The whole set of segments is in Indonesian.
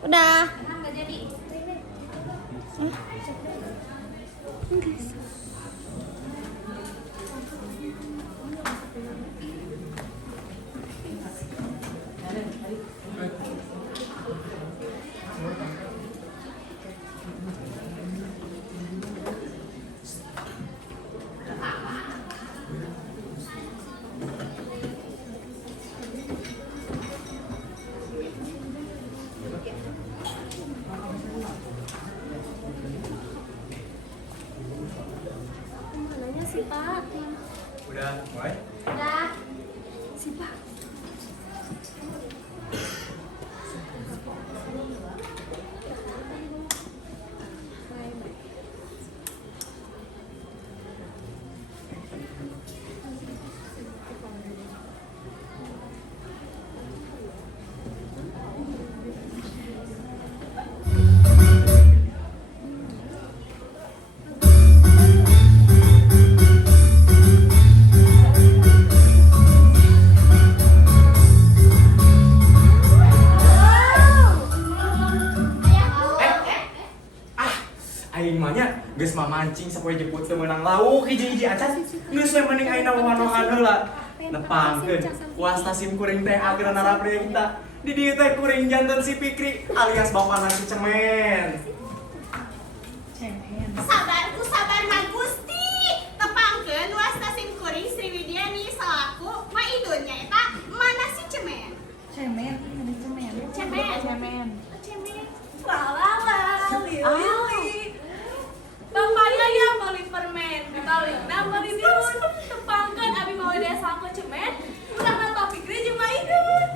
Udah. Nggak jadi. Mananya sih Pak? Udah, mulai? Udah. Si Pak. Aing mahnya geus mamancing sapoe jemput teu meunang lauk hiji-hiji acan geus we mending ayeuna wanohan heula nepangkeun wasta sim kuring teh ageuna narapria kita di dieu teh kuring janten si Fikri alias bapana si Cemen. Sabar Mang Gusti. Tepangkeun wasta sim kuring Sriwidiani salaku Ma Idunnya eta mana si Cemen? Cemen. Lili. Bapaknya yang beli permen, balikna beli bihun. Tepangkeun abi mau desa aku Cemen, urang nata Fikri jeung Ma Idun.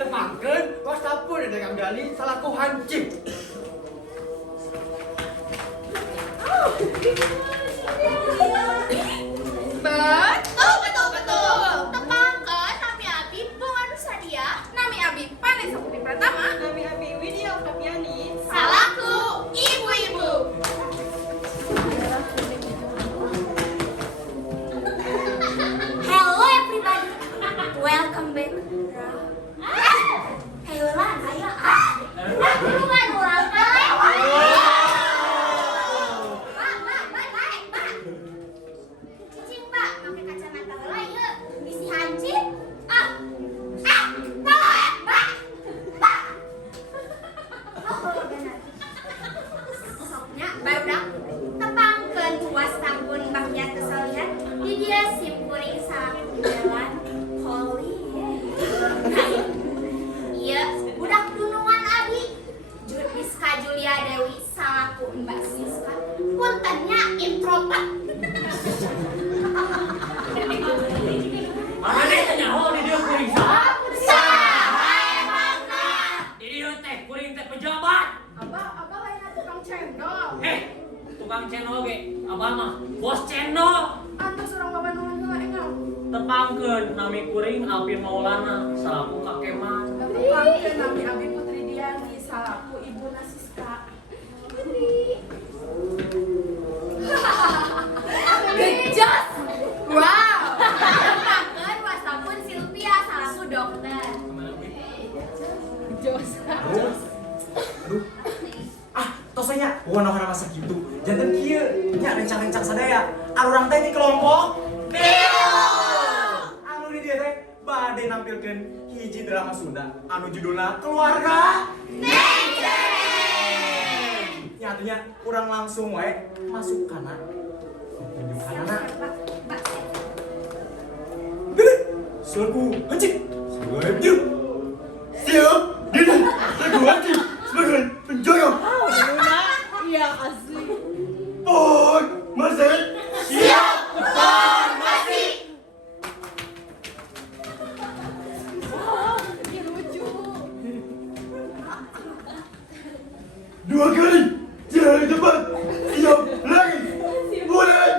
Tepangkeun wastapun dagang gali salaku hancip. Betul. Tepangkeun nami abi Bunga Nusadia, nami abi Vanessa Putri Pratama, nami abi Widya Oktaviani. Salaku ibu-ibu. Hello everybody, welcome back. Hey Ulan, ayo. Bukan orang kali. Pak. Cicing Pak, pakai kacamata heula ieu. Bisi hancip. Pak. Oh, benar. Soknya barudak tepangkeun puas tampun bagja teu salihan di dia sim kuring salaku jalan Holy. Iya, budak dunungan abi Juniska Julia Dewi salaku Mbak Siska puntennya introvert. Mana deh nyaho di dieu kuring saha? Di dieu teh kuring teh pejabat. Abah lain tukang cendol. Tukang cendol ge, abah mah bos cendol. Antos urang bawa nuhun heula enggal. Tepangkeun nami kuring Alvin Maulana, salaku Kakeman. Tepangkeun nami abi Putri Diani, salaku Ibu Nasiska. Gejos. Wow. Tepangkeun wastapun Silvia salaku dokter. Aduh. Tosnya wanohan masa kitu janten kieu nya rencang-rencang sadaya arurang teh di kelompok anu di dieu teh bade nampilkeun hiji drama Sunda anu judulna Keluarga Nenceng. Nya artinya urang langsung we masuk kana kanana. Selaku hancip sebagai siap tidak selaku hancip sebagai penjaga. Iya asli. Formasi siap. Formasi. Lucu. Dua kali jalan cepat siap lagi mulai.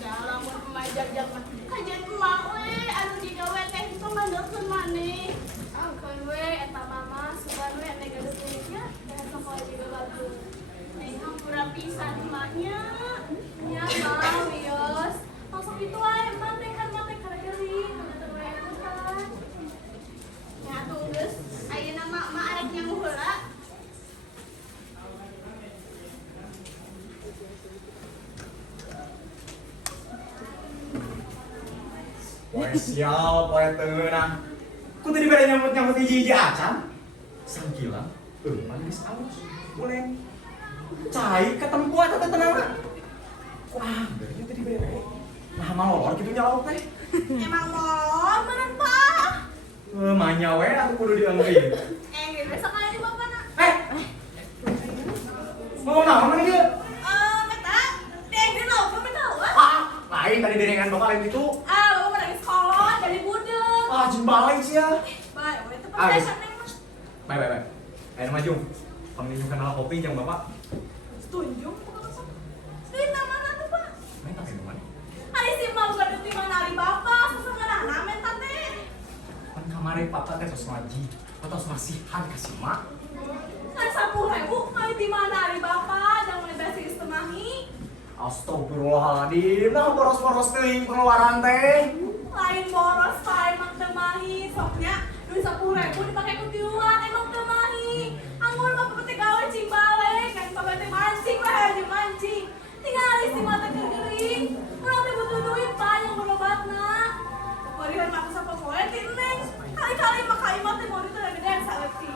Ya lamun pemajak-jak mah kajian kumaha we anu digawe teh itu ngandeukeun maneh. Ampun we eta mama sugan we nek geus duitnya dan sakola juga bagus. Neng hampura pisan emaknya. Ya mau wios. Masuk itu wae mate kan mate karageuring ada we kan. Ya tuh geus ayeuna mak arek nyangu heula. Poe sial, poe teunah. Ku tadi bere nyambut-nyambut hiji-hiji acan. Sangkilang, geus alus. Uleng. Cai ketemu eta teh tenangna. Wah, bener tadi bere. Nah, malolor kitu nyalok teh. Emang molor meureun Pak. Manya we atuh kudu diengkeun. Besok aya di bapana. Mau naon mana dia? Meta, deng di lauk mah tahu. Lain tadi derengan bapak lain itu. Lu menangis kolon dari budeg. Jeung balai sia. Bae, itu Ah, pas geus. neng mah. Bae. Ayo maju. Panggilkan ala kopi jeung bapak. Tunjuk pokoknya. Duit mana tuh, Pak? Main tak minuman. Ari si mah bukan duit mana ari bapak, sesengarana menta teh. Kan kamari papa teh tos ngaji. Atau masihan kasih mak. Kan 10.000 kali di mana ari bapak, jangan mulai basi setemahi. Astagfirullahaladzim, nah boros-boros teuing pengeluaran teh. Lain boros Pak, emang temahi. Soknya duit 10.000 dipakai ku di luar, emang temahi. Anggur mah pepete gawe cimbale, kan pepete mancing lah aja mancing. Tinggal ari si mata geuring. Urang teh butuh duit Pak yang berobatna. Barihan mah sapa poe ti Neng. Kali-kali mah ka imah teh mau duit teh gedean saleuti.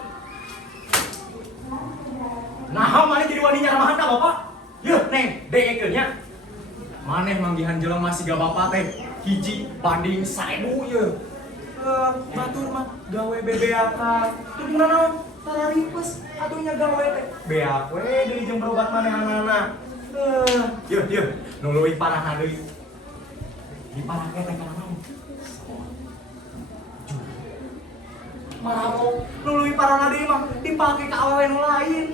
Nah, mana jadi wani nyaramahan ka bapak? Yeuh, Neng, dengekeun nya. Maneh manggihan jelema siga bapak teh hiji banding 1000 yeuh. Batur mah gawe bebeakan. Teu kunaon? Tararipes atuh nya gawe teh. Beak we deui jeung berobat manehanana. Yeuh, nu leuwih parahna deui. Diparake teh kana naon? Marapok, nu leuwih parahna deui mah dipake ka awewe nu lain.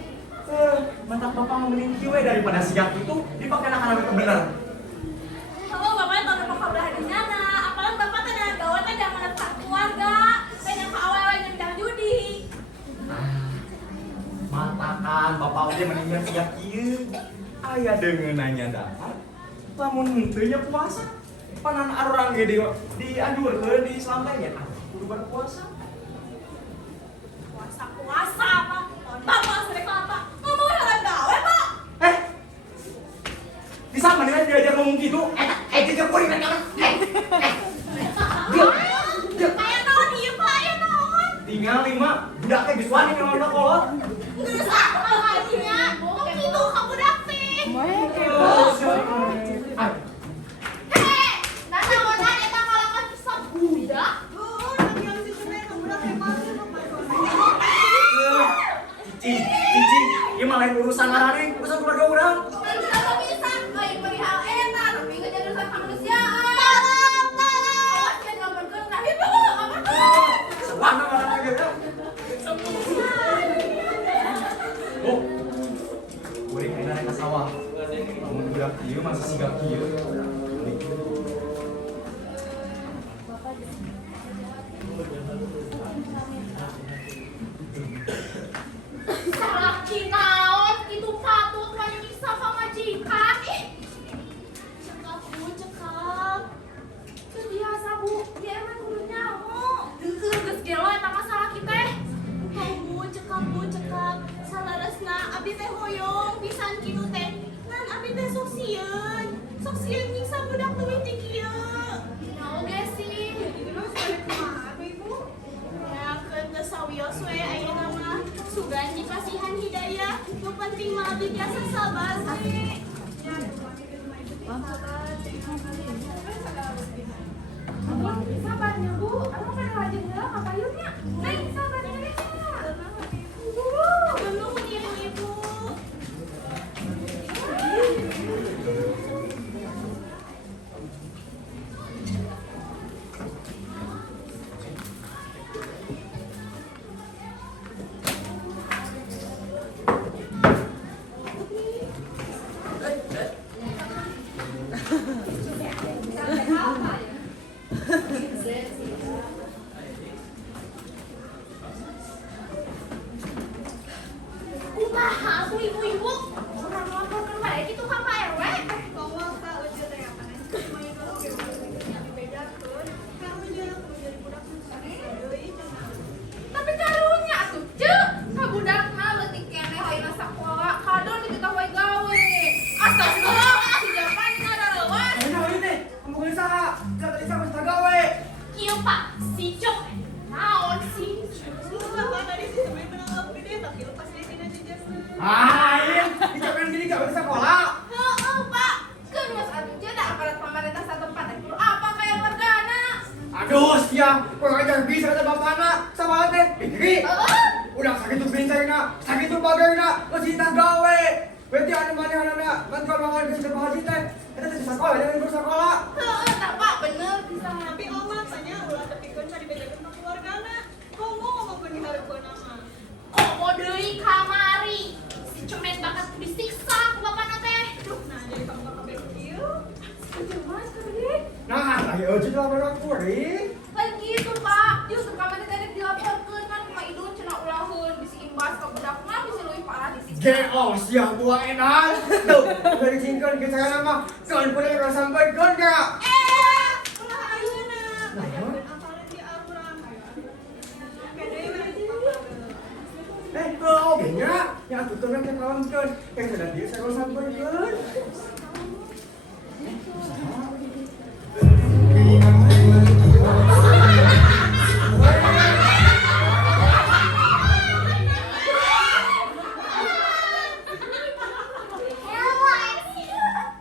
Mantak bapak mending kieu we daripada sigak itu dipake na kana bener. Kalau bapaknya tahun depan kabelah nyana, apalagi bapak teh dengan gawe teh jangan ada keluarga, teh yang kawewe yang bidang judi. Matakan bapak oge meninggal sigak kieu. Aya deungeunannya dapat. Lamun henteu nya puasa. Panan arurang ge dianjurkeun di Islam teh nya kudu berpuasa. Puasa apa? Bapak sedek apa? Ngomong heran gawe, Pak. Bisa mendingan diajar ngomong gitu. Jeung kuring rek jangan. Aya naon ieu, Pak? Aya naon? Tinggal 5 budak teh geus wani nyawana kolot. Geus apa lagi nya? Ngomong kitu ka budak teh. Nanaonan eta ngalaman bisa budak? Cicing, ieu mah lain urusan ngaraneh, urusan keluarga urang. Bisa bisa, baik perihal eta, tapi ngejar urusan kemanusiaan. Awas jangan ngomongkeun nah itu ngomongkeun. Sewana ngaraneh ge. Oh. Kuring ayeuna rek ka sawah. Lamun budak ieu masih sigap kieu. Salaki naon itu patut mah nyiksa pamajikan. Cekap. Teu biasa Bu, dia emang kudu nyaho. Geus gelo eta mah salaki teh. Bu, cekap. Salaresna abdi teh hoyong pisan kitu teh. Nan abdi teh sok sieun nyiksa budak teuing ti kieu. Naon ge sih? Jadi geus balik kumaha Ibu? Ya keun teu sawios we ayeuna mah. Sugan dikasihan hidayah, yang penting mah abdi biasa sabar we. Sabarnya Bu, emang pada lajeng heula ngapayunnya? Neng, sabarnya we. Belum ibu-ibu. Ieu Pak, si Cok. Naon sih? Ayo, dicobain gini gak bisa sekolah. Heeh, Pak. Kan Mas Abi jadi aparat pemerintah satu tempat. Apa kayak wargana? Aduh, siang, kurang ajar bisa ada bapakna, sama teh, pikir. Udah sakit tuh bintangna, sakit tuh bagainya, masih tak gawe. Berarti ada mana nanti kalau bakal ke sekolah haji teh, kita di sekolah, jangan di sekolah. Heeh, tak Pak, bener bisa Tapi oma tanya ulah tapi kan cari beda dengan keluargana. Kau ngomong ke diharapkeun nama. Oh, deui kamari. Si Cumet bakat disiksa ku bapana teh. Nah, jadi kamu bakal beda kieu. Nah, ayo juga orang kuring. Kan gitu Pak, justru kami tadi dilaporkan kan ke Idun cenah ulahun bisi imbas ke budakna bisi leuwih parah disiksa. Geo, siang buah enak. Tuh, dari singkon ke sana mah, kan boleh kalau sampai kan gak? Ulah ayeuna. Bayakeun apalan di aurang. Kade we Oke nya, yang tutunan ke kawan kan, yang sedang dia saya sampai kan.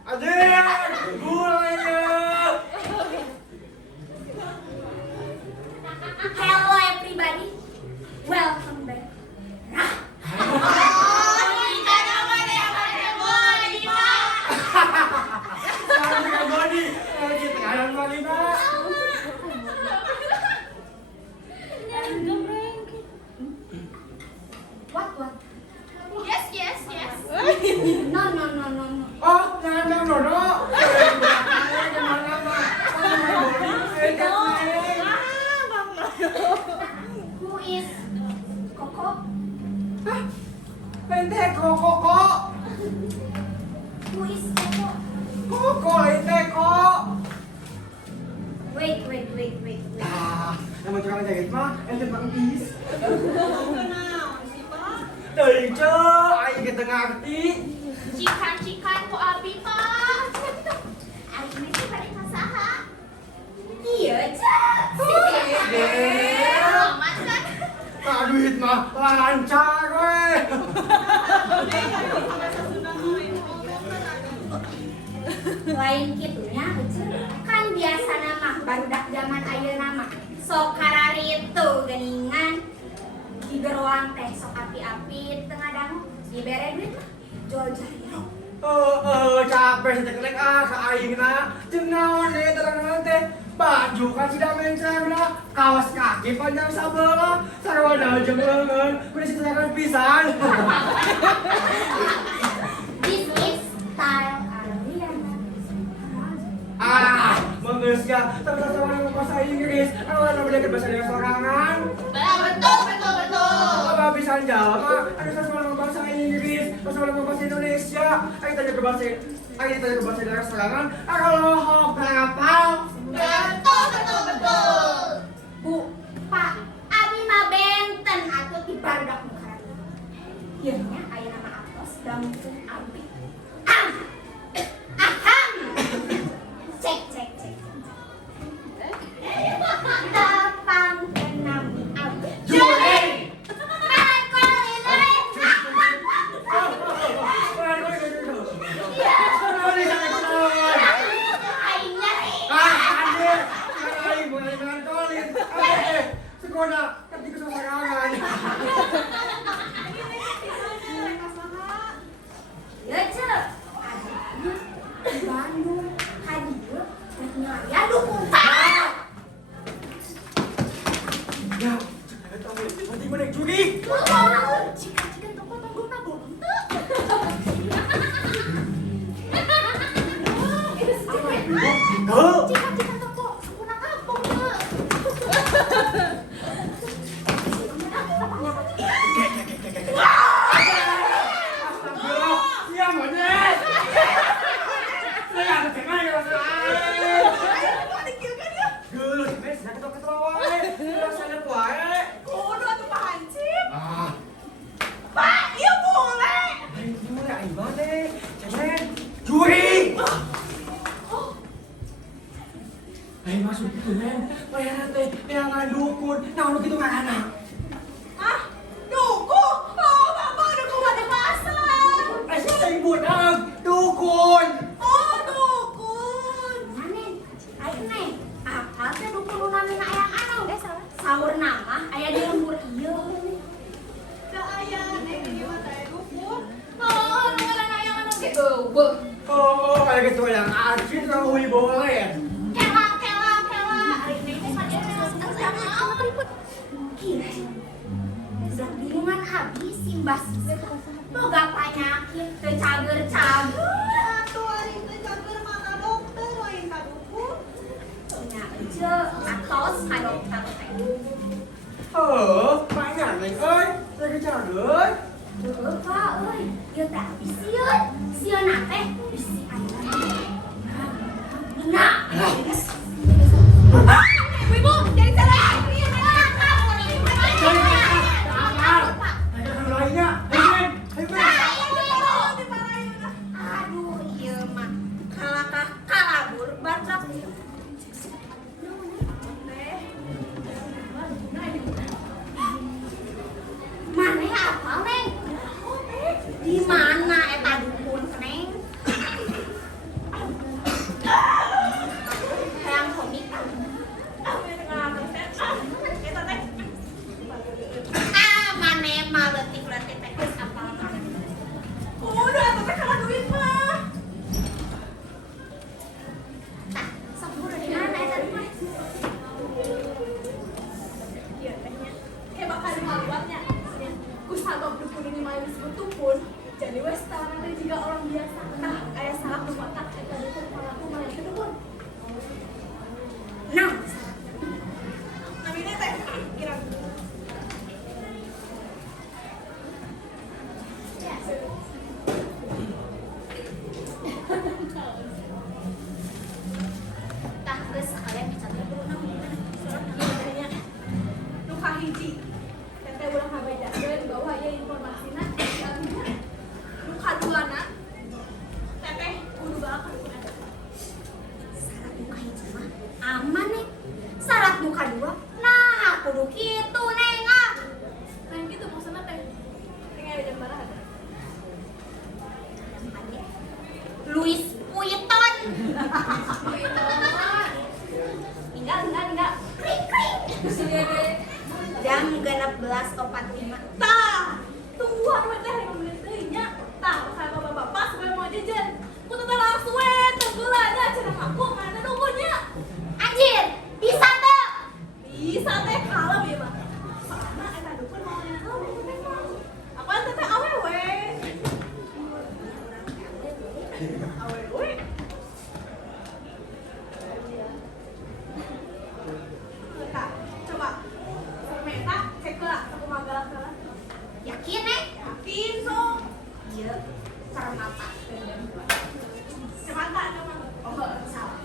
Adik, gulanya. Hello everybody. Welcome back. Sekarang dengan body, lagi tekanan wanita. What? Yes, yes, yes. No. Oh, jangan nono. Gimana mah? Who is Koko? Ente koko. Who is Koko? Koko ente kok. Wait. Ah, nama tukang jahit mah ente Bang Bis. kenaon sih, Pak? Teuing ce, aing ge teu ngarti. Cikan ku abi Pak. Aing teh bade ka saha? Iya, Cak. Aman kan? Duit mah lancar we. Lain kitunya, kan biasa nama barudak zaman ayeuna mah sok kararitu geuningan di geroang teh sok api-api tengah dangu dibere duit mah jual jaya. Capek setekelek ka aingna. Jeung naon deui terang teh? Baju kan tidak mencengna, kaos kaki panjang sabelah, sarwana jeung leungeun, kudu disesakan pisan. This is style Ariana. Menggeus ya, terus sama bahasa Inggris, anu beda bahasa Inggris sorangan. Betul. Apa bisa jawab? Ada sama bahasa Inggris, sama bahasa Indonesia. Ayo tanya ke bahasa daerah sorangan. Kalau berapa? Betul. Bu, Pak, abi mah benten atuh di barudak nu karana. Ieu nya aya nama Atos dampun abi. Aham. Cek. Tapang kenami abi. Juli. Sekolah, ketika sorangan. Ya, Cek. Adanya di Bandung, hadiah, ya dukung Pak. Ya, nanti mana juri? Jika toko tunggu nabung tuh. Jika toko sakuna kampung tuh. Astagfirullah, iya monyet. Saya ada tengah ya Geus, sakit wae. Rasana wae. Kudu atuh Pak Hansip. Bayar teh yang dukun. Nah, lu gitu mana? Ah, duku. Oh, bapak duku mah di pasar. Siapa ibu dang? Dukun. Oh, dukun. Manen, ayo neng, apal teh dukun nu namina ayang anu? Saur nama aya di lembur ieu. Da aya neng di mah teh dukun. Oh, nu ngaran aya anu ge eueuh. Oh, kayak gitu yang asli tahu boleh. Kela. Ari neng teh saja mau ribut. Kira. Udah bingungan habis simbas. Boga penyakit teu cager-cager. Atuh ari teh cager mata dokter lain ka dukun. Nya ece atos ka dokter teh. Oh, banyak nih, lagi cager. Heueuh Pak euy, ieu teh habis sieun. Sieunna teh bisi aya. Nah. Ibu, jadi salah. Ada lainnya, ayo Aduh, ieu mah kalabur batak. Mana ya apa, Neng? Di mana eta dukun, Neng? Hayang komik. Mane mah leutik-leutik teh geus apal mah. Udah, tapi kalah duit mah. Tah, sabur di mana eta dukun? Iya tehnya. Kayak bakal dimaluatnya. Gus sagok dukun ini mah disebut dukun. Jadi wes tawaran teh juga orang biasa. Nah, kayak salah nu otak eta dukun palaku mah yang dukun. Nah, Namanya teh kira. tah geus sekalian dicatat dulu namanya. Iya tehnya. Nu kahiji. Teteh ulang ngabedakeun bahwa ieu informasina artinya nu kaduana. Teteh kudu bae ka dukun eta. Syarat nu kahiji mah aman nih. Syarat nu kadua, nah kudu kitu Neng ah. Lain gitu maksudnya teh. Tinggal di jembarahan. Louis Vuitton. Enggak. Kring kring. Jam 16.45. Tah, tungguan we teh 5 menit deui nya. Tah, kayak bapak-bapak supaya mau jajan. Ku teh langsung we tenggeulana cenah aku mana nunggunya. Anjir, bisa tuh. Bisa teh kalem ieu mah. Soalna eta dukun mau nanya awe teh mah. Apaan teh awewe? Awewe. Tah, coba. Meta cek lah aku magalah-galah. Yakin Neng? Yakin sok. Iya. Permata. Cemata, cemata. Oh, salah.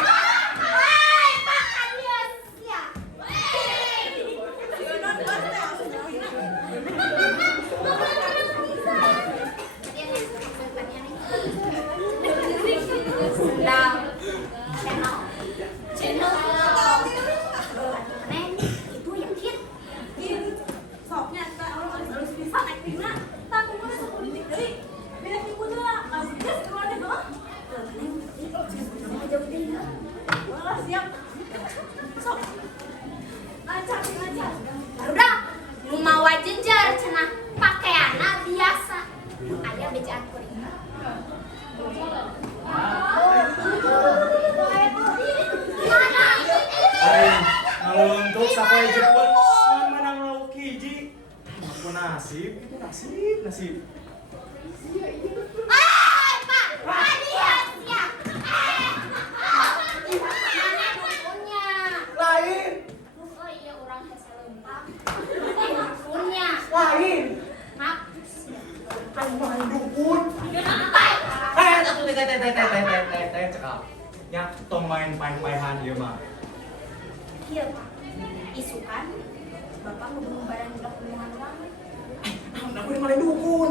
Hai, makan ya. Ya. Sendal. Channel. Neng, itu yakin? Sopnya kita orang harus bisa aktingna. Tak kumaha sok politik deui. Beda tipu heula. Abdi geus keluar deh doang. Jauh deh ya. Wah, siap. Sok. Lancar, lancar. Barudak, nu mawa jejer cenah pakaianna biasa. Aya bejaan kuring. Aing ngaluntuk sapoe jeput ngan menang lauk hiji. Aku nasib, itu nasib. Pak, hadiah ya. Mana dukunnya? Lain, Oh iya, orang hese lempang. Dukunnya. lain. Ngapus ya. Kan main dukun. Apa? Atuh teh cekal. Nya tong main paeh-paehan ieu mah. Iya Pak. Isukan. Bapak hubungan barang budak hubungan orang. aku ini malah dukun.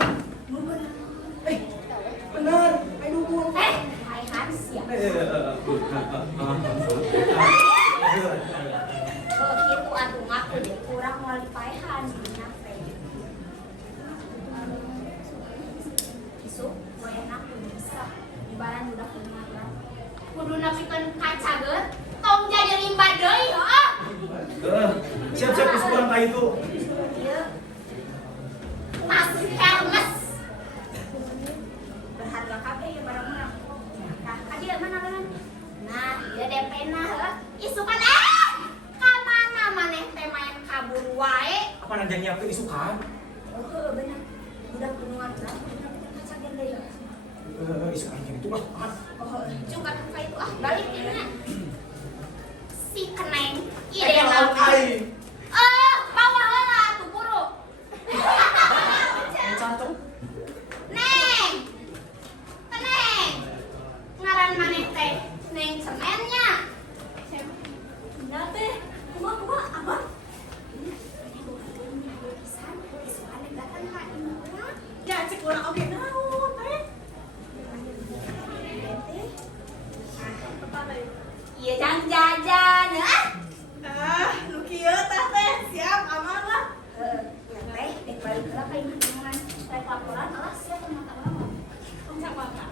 Bener, ayo dukun. Hai Hans ya. Gitu atuh ngaku deh kurang mau dipaehan nate. Isuk goyang aku bisa ibaran udah kumaha. Kudu napikeun kaca geut tong jadi limbah deui heuh. Siap-siap kesukuran kayak itu. Ieu Mas Hermes. Berharga kabeh ya barang murah. Nah, dia mana bener? Nah, dia DP-na heuh. Isukan ka mana maneh teh main kabur wae? Apa nang nyiapkeun isukan? Heuh bener. Udah penuhan lah. Kaca gede ya. Isukan gitu lah. Oh, juga ka itu balik dina. Si Keneng ide Ide lauk lauk. aing. Bawa heula atuh buru. Cantum. Neng. Neng. Ngaran maneh teh Neng Cemennya. Ya teh, kumaha apa? Ya cek urang oge naon teh. Apa teh? Iya jang jajan Nu kieu teh teh, siap aman lah. ya teh dek balik heula ka imah dengan rek laporan alas siap mata lama. Cak mata.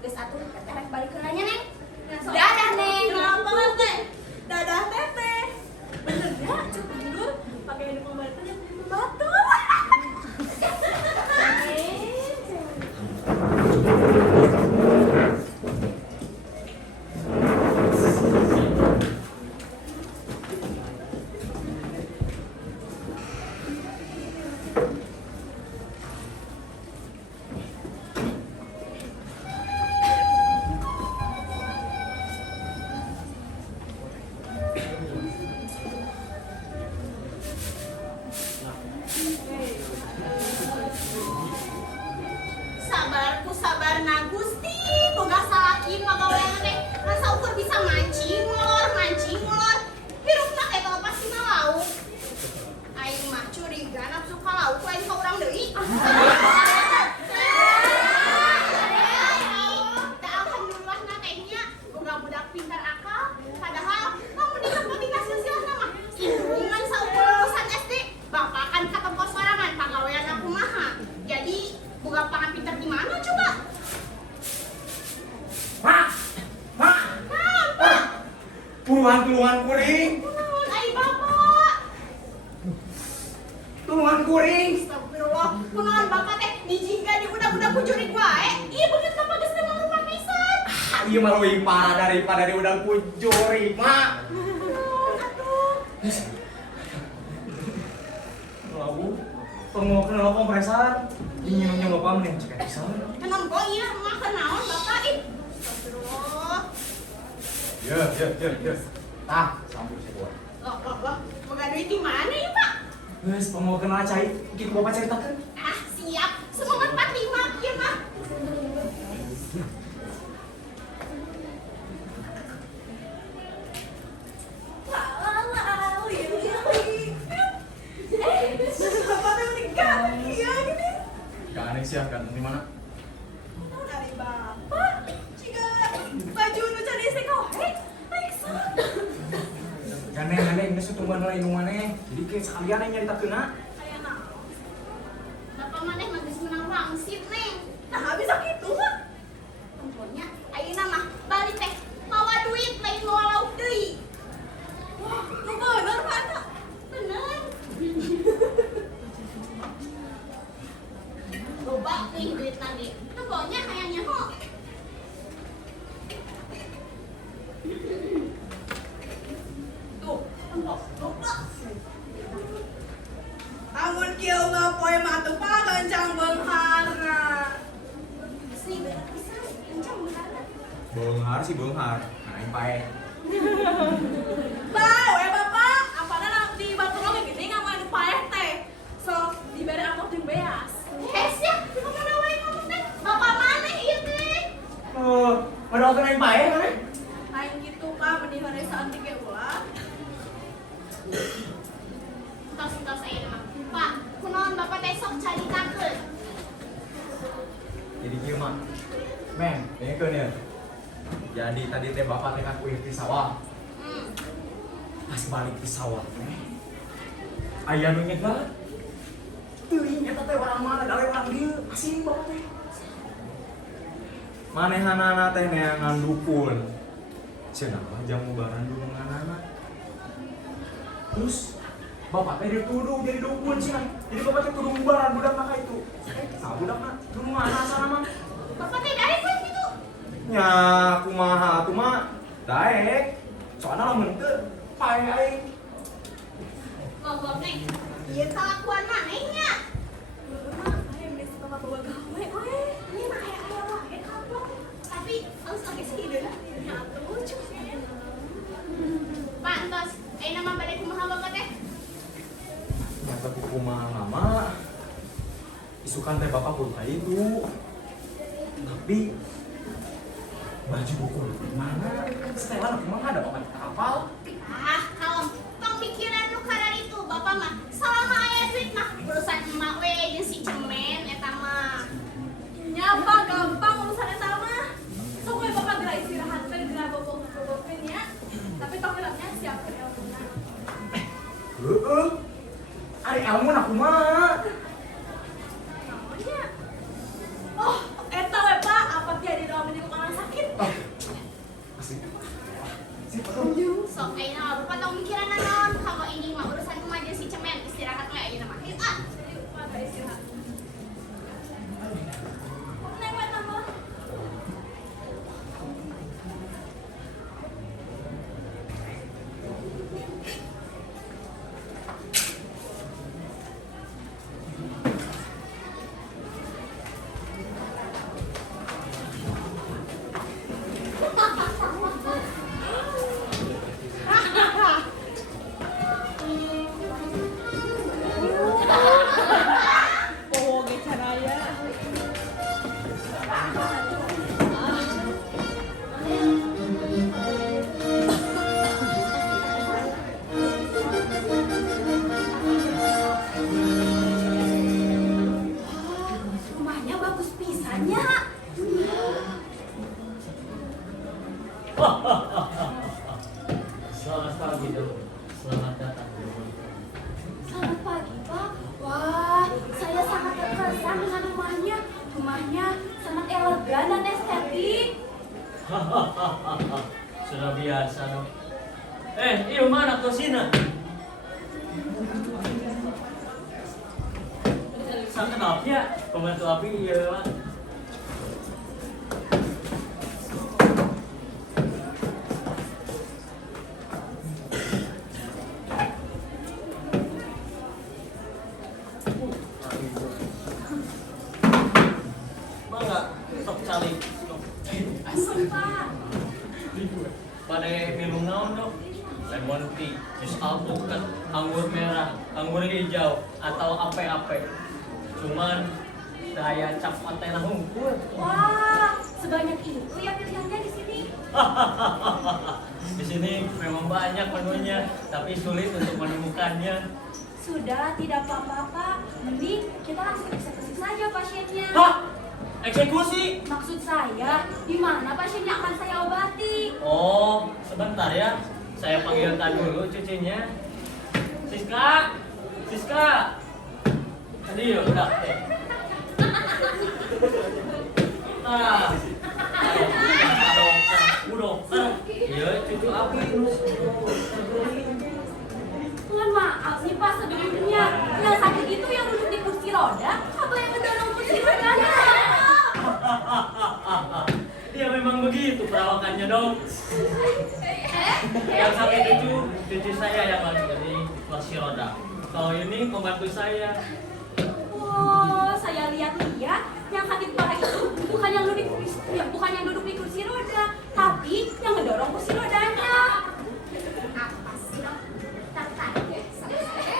Geus atuh teteh rek balik heula nya Neng. Dadah Neng. Kenapa lah teh? Dadah teteh. Bener ya, cek mundur pakai ini pembantu yang batur. Sabarku sabarna Gusti, boga salaki pagawean teh rasa ukur bisa mancing molor. Hirupna teh kalau pasti malauk. Aing mah curiga nafsu ka lauk lain ka urang deui. Da alhamdulillah na tehnya boga budak pintar akal, padahal kamu disebut silsilahna mah indungan saukur lulusan SD, bapakan ka tempat sorangan pagawean aku maha. Jadi boga pangan pintar di mana coba? Puluhan kuring. Naon ai bapak? Puluhan kuring. Astagfirullah, kunaon bapak teh dijingga di udah-udah kujurik wae. Ieu beungeut ka pages teh mangrupa pisan. Iya mah leuwih parah daripada di udang kujuri, Mak. Lalu, pengen lo kompresor, minumnya nggak paham nih, cek bisa. Kenapa kok ieu mah kenaon bapak ih? Astagfirullah. Ya. Tah, sambut si buat. Loh, boga duit di mana ya, Pak? Guys, pengen kenal cai, gitu bapak ceritakan. Ah, siap. Semangat 45 ieu mah. Bapak teh menikah. Iya gini. Gak aneh sih, kan di mana? Naon ari bapak? Jika baju nu cari istri kau, baik sah. Gandeng, ini sutumban lah indung maneh. Jadi kayak sekalian yang nyarita kena. Aya naon? Bapak maneh mah geus menang wangsit, Neng. Nah, bisa gitu mah. Pokoknya ayeuna mah balik teh mawa duit lain mawa lauk deui. Wah, nu bener mana? Bener. Loba teuing duit lagi. Pokoknya kayaknya kok. Tuh, lupa. Amun kieu ngapoe mah atuh pakencang beunghara. Sih bener pisan, kencang bener. Beunghar sih beunghar. Nah, yang pae. Bae bapak, apana di batur oge gini ngamain paeh teh. Sok dibere amplop jeung beas. Ya, kemana wae ngomong teh? Bapak maneh ieu teh? Padahal kena yang pae, kan? Lain gitu Kak, mending hari saeutik ge ulah. Entos ayeuna mah. Pak, jadi gimana? Men, ini kan ya. Jadi tadi teh bapak teh aku di sawah. Pas balik di sawah teh, aya nu nyegat. Teuing eta teh orang mana dari orang dieu, asing bapak teh. Manehanana teh neangan dukun. Cenah mah jamu baran dulu nganana. Terus bapak teh dituduh jadi dukun cenah. Jadi bapak teh kudu bubaran budak mah itu. Nah budak mah dulu ngana sana mah. Bapak teh dari kan gitu. Nya kumaha atuh mah daek. Soalnya lamun teu pae aing. Ngomong neng, ieu kelakuan manehnya. Ini mah aya wae kamu. Tapi harus pakai sehideuna. Ya atuh, cuman. Pantos, nama balik kumaha bapak teh? Masa kumaha lama. Isukan teh bapak kudu ka itu. Tapi baju buku mana? Setelan aku mah ada bapak kapal. Kalem, tong pikiran nu karar itu, bapak mah. Selama aya duit mah urusan emak we jeung si cemen eta mah. Nyapa gampang urusan eta mah. Sok we bapak geura istirahat we geura bobok-bobokeun ya. Tapi tong gelapnya siapkeun elmuna. Heeh. Ari ilmu aku mah. Namanya. Oh, eta we Pak, apa dia di dalam menyebut orang sakit? Asik. Sok ayeuna bapak tong mikiran naon, kamu ini mah urusan emak jeung si cemen istirahat we ayeuna mah. Yuk ah. Pada istirahat. Neng we tambah. Rumahnya bagus pisannya. Selamat pagi dok. Selamat datang di rumah. Selamat pagi, Pak. Wah, saya sangat terkesan dengan rumahnya. Rumahnya sangat elegan dan estetik. Sudah biasa dok. Iya mana kosina? Sangat apa ya? Pembantu api iya Pak. Mangga, sok calik. Pak. Pada minum naon dok? Lemon tea, jus alpukat, anggur merah, anggur hijau, atau ape-ape. Cuman daya cap antena hungkul. Wah, sebanyak itu ya pilihannya di sini. Di sini memang banyak menunya, tapi sulit untuk menemukannya. Sudah, tidak apa-apa, Pak. Mending kita langsung eksekusi saja pasiennya. Hah? Eksekusi? Maksud saya, di mana pasiennya akan saya obati? Oh, sebentar ya. Saya panggilkan dulu cucinya. Siska, Siska. Tadi ya udah. Ah. Dokter. Iya, cucu api. Mohon maaf nih Pak sebelumnya. Yang sakit itu yang duduk di kursi roda, apa yang mendorong kursi rodanya? Dia memang begitu perawakannya dong. Yang sakit itu cucu saya yang lagi di kursi roda. Kalau ini pembantu saya. Oh, saya lihat-lihat yang sakit parah itu bukan yang duduk di kursi roda, tapi yang mendorong kursi rodanya. Apa sih dok? Tertarik ya sama saya?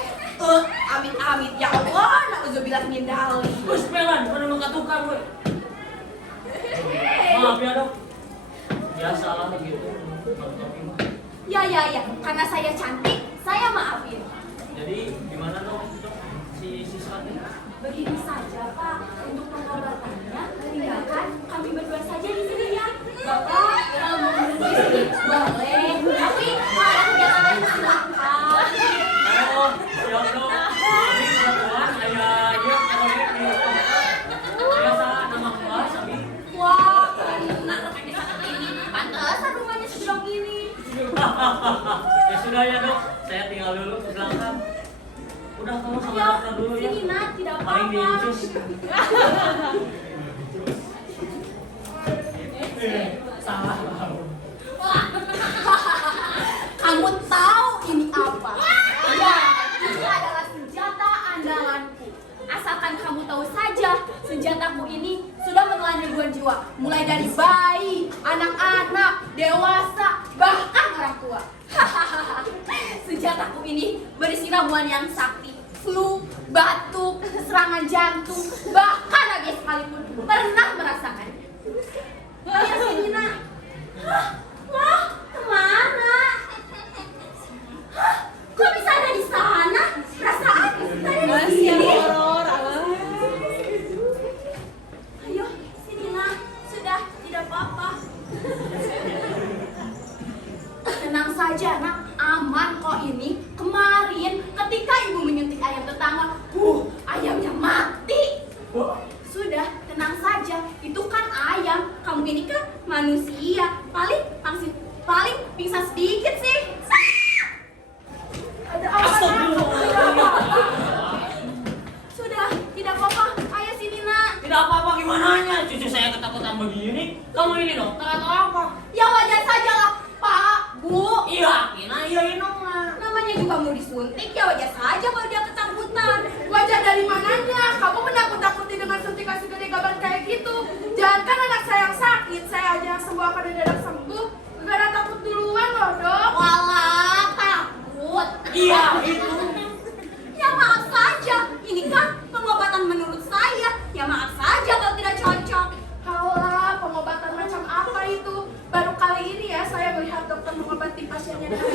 Amit-amit ya Allah, nauzubillah min dzalik. Terus pelan, mana muka tukang gue. Maaf ya dok. Biasalah begitu. Ya, karena saya cantik, saya maafin. Jadi gimana dok? Si siswa ini? Begini saja Pak, untuk pengobatannya tinggal Incus. Salah. Kamu tahu ini apa? Ya, ini adalah senjata andalanku. Asalkan kamu tahu saja, senjataku ini sudah menelan ribuan jiwa. Mulai dari bayi, anak-anak, dewasa, bahkan orang tua. Senjataku ini berisi ramuan yang sakti. Flu, batuk, serangan jantung, bahkan Naga sekalipun pernah merasakan. Ayo sini nak. Wah, kemana? Hah, kok bisa ada di sana? Perasaan tadi di sini. Ayo, sini nak. Sudah, tidak apa-apa. Tenang saja nak, aman kok ini. Kemarin ketika ibu menyuntik ayam tetangga, ayamnya mati. Sudah, tenang saja. Itu kan ayam. Kamu ini kan manusia. Paling pingsan sedikit sih. Ada apa? Sudah, tidak apa-apa. Ayo sini nak. Tidak apa-apa gimananya, cucu saya ketakutan begini. Kamu ini dokter atau apa? Ya wajar saja lah, Pak, Bu. Iya, iya inong. Namanya juga mau disuntik, ya wajar saja kalau dia ketakutan. Wajar dari mananya? Kamu menakut-takuti dengan suntikan segede gaban kayak gitu. Jangankan anak saya yang sakit, saya aja yang sembuh akan mendadak sembuh. Gak ada takut duluan loh, Dok. Walah, takut. Iya, itu. Ya maaf saja, ini kan pengobatan menurut saya. Ya maaf saja kalau tidak cocok. Alah, pengobatan macam apa itu? Baru kali ini ya saya melihat dokter mengobati pasiennya dengan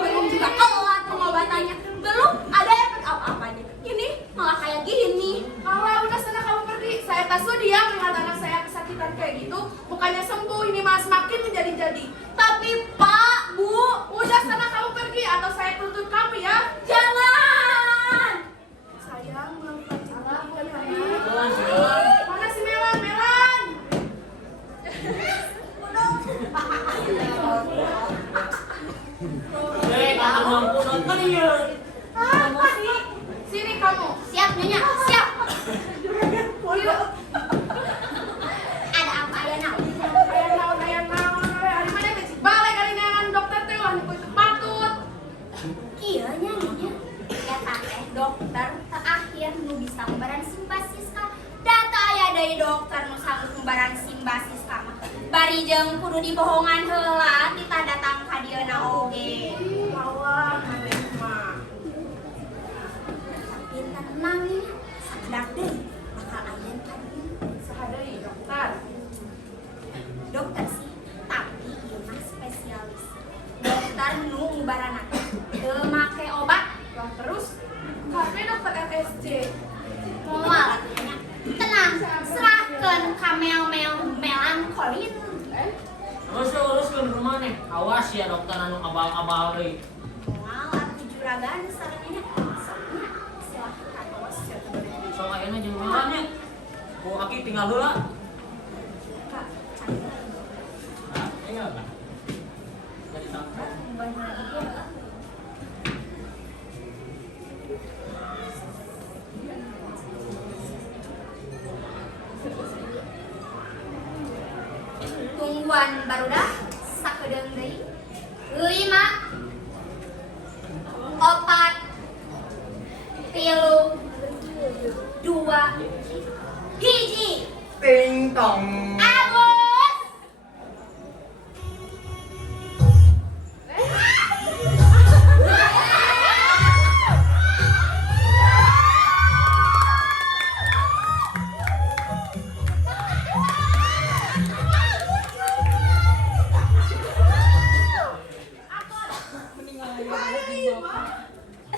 belum juga kelar pengobatannya. Belum ada efek apa-apanya. Ini malah kayak gini. Alah, udah sana kamu pergi. Saya tak sudi ya melihat anak saya kesakitan kayak gitu. Bukannya sembuh, ini malah semakin menjadi-jadi. Tapi Pak, Bu, udah sana kamu pergi atau saya tuntut kamu ya. Jangan. Sayang, mana si Melan? Kamu mampu nonton ya. Sini kamu. Siap, Nyonya. Siap. Ada apa ya nak? Ayah naon. Hari mana kecil balik hari nangan dokter teh wah nyebut patut. Iya nyanyinya. Ya teh dokter terakhir nu bisa membaran simbasiska. Data aya dari dokter nu sanggup membaran simbasiska mah. Bari jeung kudu dibohongan heula kita datang ka dieuna oge. Mawar maneh mah. Tapi tenang nih, sakedak deui bakal aya tadi. Sahadeui dokter. Dokter sih, tapi ieu mah spesialis. Dokter nu ngubarana teu make obat. Lah terus tapi dokter FSJ. Moal atunya. Tenang, serahkeun ka melankolin. Terus ke rumah nih. Awas ya dokter anu abal-abal deui. Moal atuh juragan sarananya. Soalnya silahkan awas ya. Sok ayeuna jeung rumahnya. Ku aki tinggal heula. Kak, cantik. Tinggal kan. Jadi sampai. Banyak lagi ya. Tungguan barudak sakedeung deui. 5 4 3 2 1 Ting tong. Agus.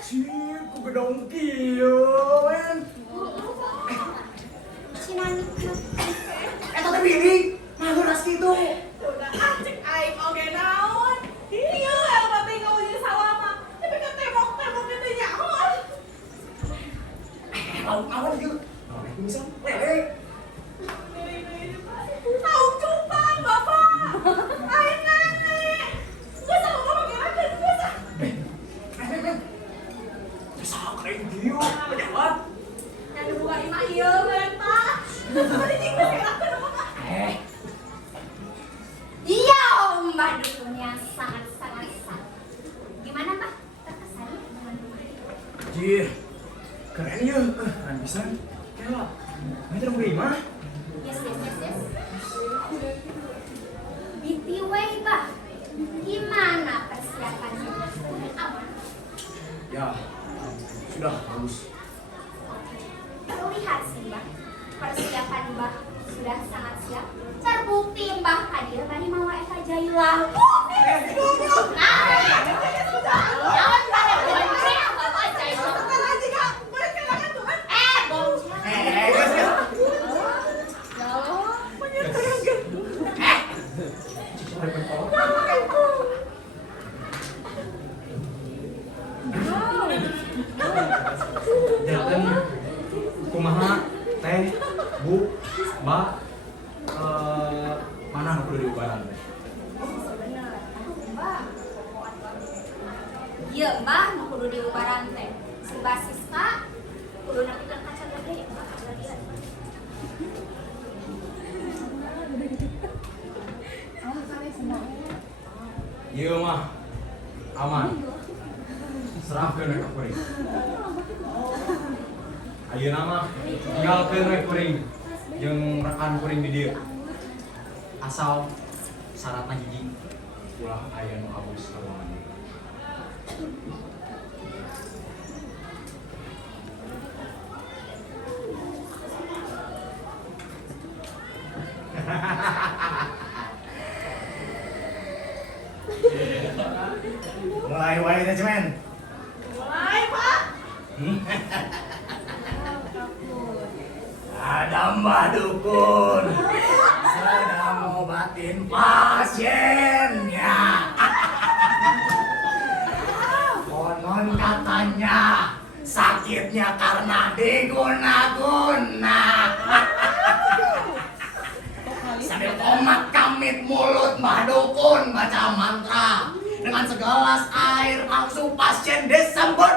Cih, ku gedong kieu, men. Cinamika. Eta teh bini, ngageras kitu. Udah acik aing oge naon. Iya, yang penting kamu jadi salama. Tapi kan tembok itu nyaon. Awan ieu. Bisa lele. Tahu cupang, Bapak. Aing nenek. Geus aku ngomong gerakeun geus. Bisa kayak dia. Pejabat. Yang buka imah iya mereka. Tadi jika saya kenapa? Iya, Mbah dukunnya sangat-sangat sah. Gimana Mbah? Terkesannya dengan rumah ini? Jih, keren ya. Keren bisa. Ya, ini terima. Yes. BTW, Mbah, gimana persiapannya? Aman? Ya, sudah bagus. Terlihat sih, Mbah. Persiapan Mbah sudah sangat siap. Terbukti Mbah hadir tadi mau Eva Jailah. Jangan pada bonceng, Bapak Jailah. Setelah jika berkelangan Tuhan. Bonceng. Guys. Jangan kumaha teh bu mbak mana aku udah diubaran teh. Iya, Mbah, mau kudu diubaran teh. Si Basiska kudu nepikeun kaca gede, Mbah, bagian. Iya mah aman. Serahkeun rek kuring. Ayeuna mah tinggalkeun rek kuring jeung rekan kuring di dieu. Asal syaratna hiji ulah aya nu abus ka ruangan. Mulai wae teh cemen. Mulai Pak. Ada Mbah Dukun sedang ngobatin pasiennya. Konon katanya sakitnya karena diguna-guna. Sambil komat kamit mulut Mbah Dukun baca mantra. Dengan segelas air langsung pasien disembur.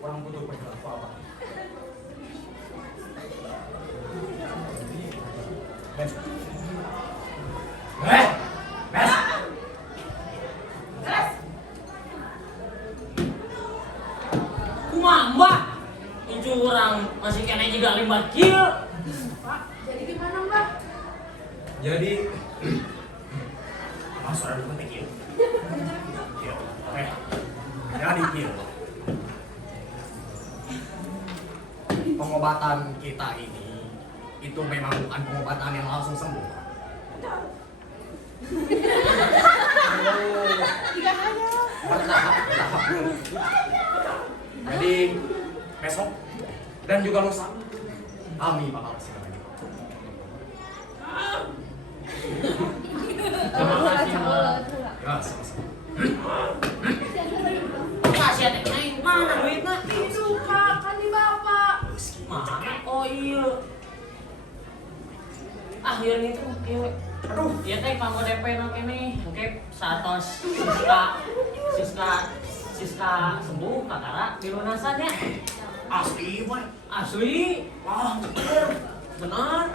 Orang butuh penjelasan apa? Bes. Kumaha Mbah? Itu orang masih kena juga 5 kilo. Pak, jadi gimana Mbak? Jadi masuk ada dukun tekil. Iya, oke. Jadi iya. Pengobatan kita ini itu memang bukan pengobatan yang langsung sembuh. Tidak hanya. Bertahap. Jadi besok dan juga lusa kami bakal kesini lagi. Terima kasih Mbah. Ya, sama-sama. Kasih teh naik mana duitnya? Itu Pak, kan di Bapak. Mana? Oh iya. Akhirnya itu aduh, ya teh panggo DP nak ini, oke, satos Siska sembuh kakara dilunasan ya. Asli, Boy. Asli, wah benar.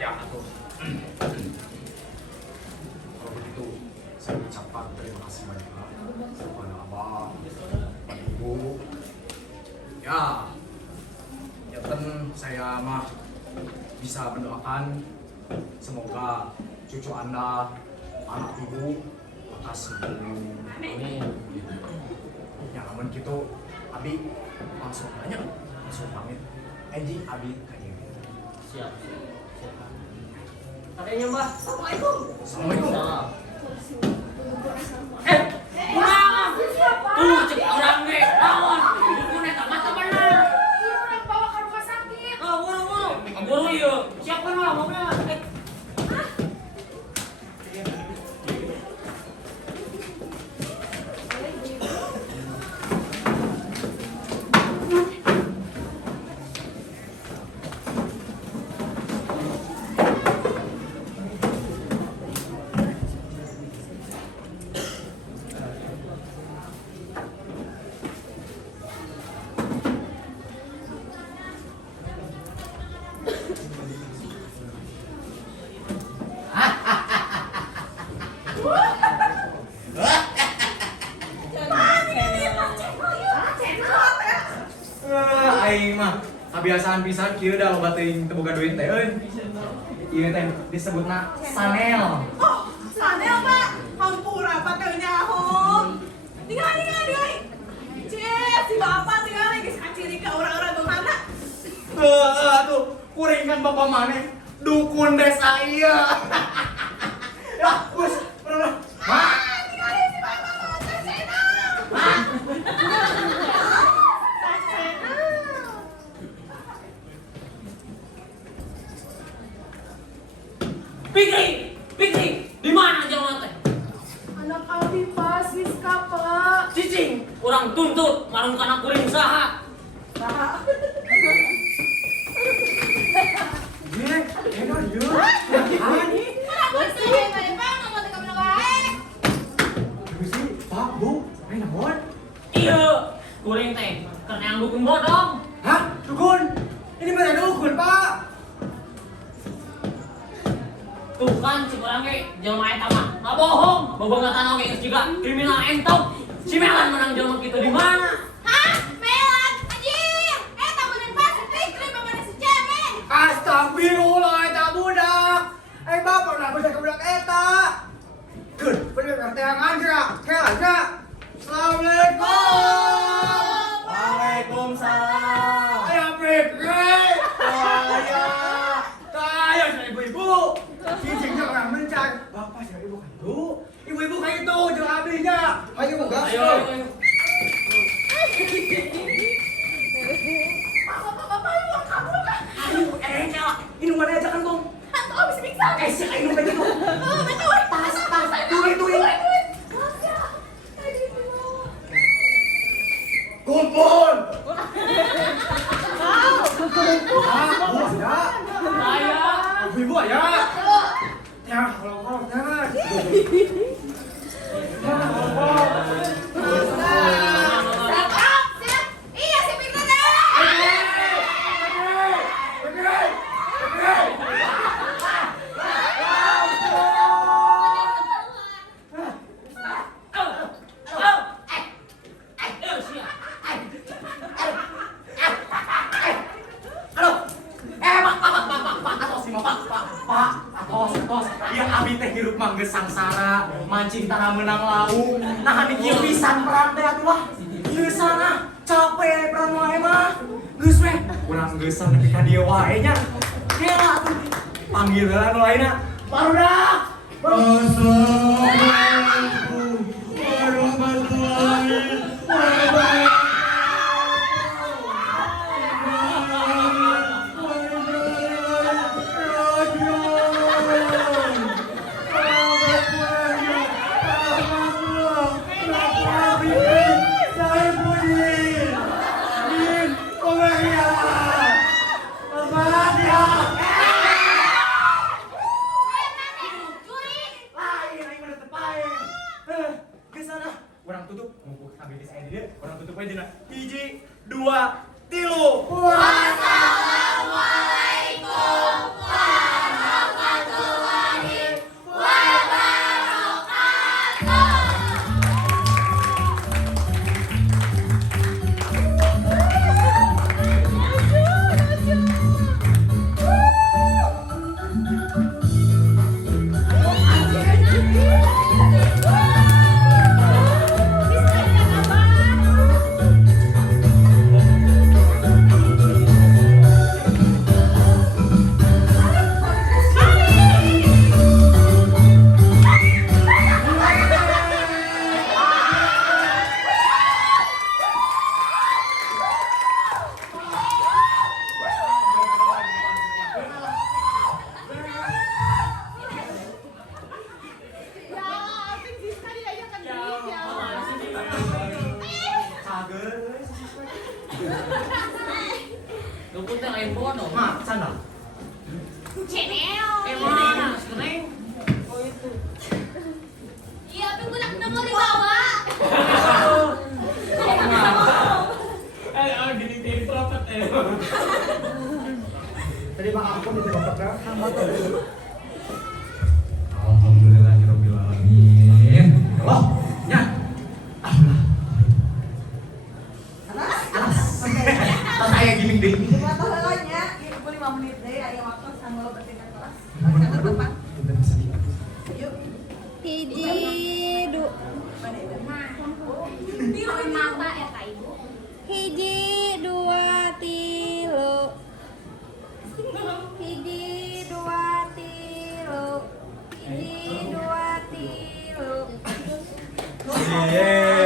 Ya, atuh. Kalau begitu, saya ucapkan terima kasih banyak kepada Abah, kepada Ibu. Ya, saya mah bisa mendoakan semoga cucu Anda, anak Ibu, lekas sembuh. Amin. Ya, namun gitu, Abi langsung pamit. Eji, Abi, kayaknya. Siap. Katanya Mbah. Assalamualaikum. Assalamualaikum. Salam. Kumaha? Tuh cek orang ge, lawan. Dukun eta mah teu bener. Orang bawa ke rumah sakit. Oh, buru-buru. Buru ieu. Siapkan lah mobilnya. Aing mah kebiasaan pisan kieu da loba teuing teu boga duit teh euy. Ieu teh disebutna sanel. Oh, sanel Pak. Hampura Pak teu nyaho. Tinggal. Cih, si Bapak tinggal geus kaciri ka urang-urang gimana? Atuh, kuring kan bapak maneh dukun desa ieu. Ya, bos, bener. Hah? Tinggal si Bapak teh sena. Pikri, di mana jelema teh? Anak abi pas Rizka Pak. Cicing, urang tuntut marung kana kuring saha. Ye, edan ieu. Ani. Bisi, Pak, Bu, ayo naon? Iya, kuring teh keur yang dukun bodong. Hah? Dukun? Ini bener dukun, Pak. Tuh kan si kurang ge jelema eta mah ngabohong, babangatan oge geus jiga kriminal entong. Si Melan menang jelema kitu di mana? Astagfirullah, eta budak. Bapak lah bisa ke budak eta. Gun, bener kerteangan gerak, kelas gerak. Assalamualaikum. Waalaikumsalam. Ayo Fikri. Kaya sama ibu-ibu. Cicing orang mencari. Bapak sama ibu kan itu. Ibu-ibu kayak itu, jangan habisnya. Ayo gas. Ayo. Aduh, nyala. Ini mana aja kan, Tom? Hantu habis pingsan. Si kain dompet itu. Betul. Tas. Tuin. Kumpul. Bos ya. Saya Ibu ya. Ya, kalau jangan. Ya abi teh hirup mangge sangsara, mancing tanah menang lauk. Nah ini kieu pisan perang teh atuh lah. Geus sana capek perang wae mah. Geus weh, urang geusan nepi ka dieu wae nya. Kieu atuh panggil heula nu lainna. Barudak. Assalamualaikum warahmatullahi wabarakatuh. Orang tutup, mumpuk sambil di saya dia, orang tutup aja nah. 1, 2, 3. Wassalamualaikum warahmatullahi dukun teh lain bodong. Nah, sana. Mana sering? Oh itu. Iya, tapi budak nongol di bawah. Gini propet Tadi Pak Ampun itu bapak kan? Alhamdulillahirobbilalamin. hiji du Nah, pakai mata eta ibu. hiji dua tilu hiji dua tilu hiji dua tilu Yeay.